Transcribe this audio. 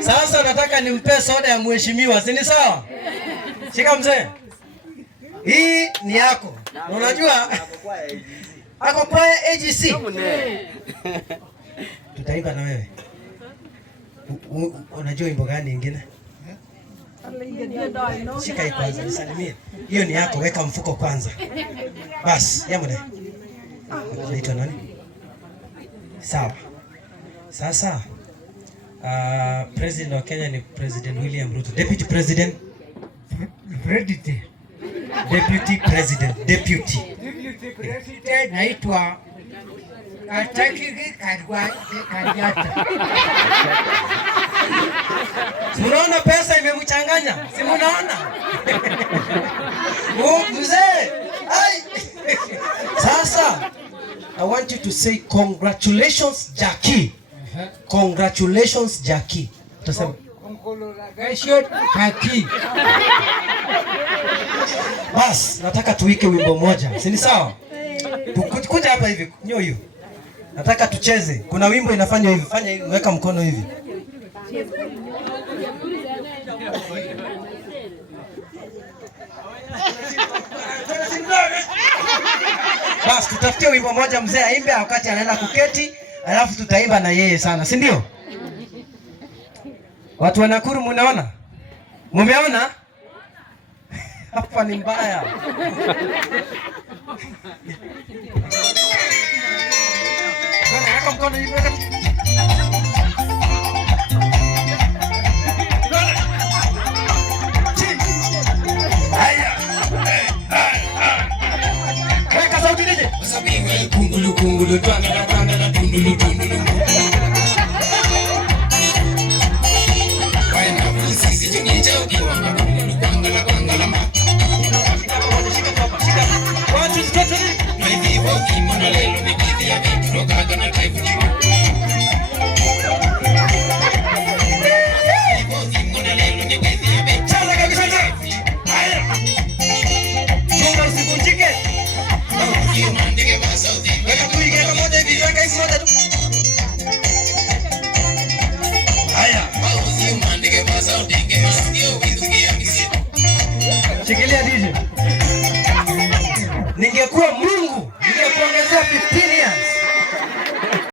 Sasa nataka nimpe soda ya mheshimiwa, si ni sawa? Shika mzee. Hii ni yako. Unajua ako kwa AGC. Tutaimba na wewe. Unajua wimbo gani nyingine? Shika hii kwanza, nisalimie. Hiyo ni yako, weka mfuko kwanza. Bas, yamude. Unaitwa nani? Sawa. Sasa President wa Kenya ni President William Ruto. Deputy President. Deputy President. Deputy naitwa Kataki Kariata. Unaona pesa imemchanganya? Si unaona? Mzee. Sasa I want you to say congratulations Jackie. Congratulations Jackie. Utasema Congratulations Jackie. Bas, nataka tuwike wimbo moja. Si ni sawa? Kuja hapa hivi, nyo hiyo. Nataka tucheze. Kuna wimbo inafanywa hivi. Fanya hivi, weka mkono hivi. Bas, tutafutie wimbo moja mzee aimbe wakati anaenda kuketi, alafu tutaimba na yeye sana, si ndio? Watu wa Nakuru munaona? Mumeona? Hapa ni mbaya. Weka mkono hivi. Weka sauti nije. Wasabiwe kungulu kungulu twanga na twanga na tundulu tundulu. Waina msisi chingicha ukiwa kungulu kwanga la kwanga la ma. Watu tutoto ni. Maivi woki mwana lelo ni bithi ya vitu rokaga na taifu jiwa. Woki mwana lelo ni bithi ya vitu. Chaza kabisa. Haya. Chunga usivunjike. Weka tu igeka moja hivi, weka hivi moja tu.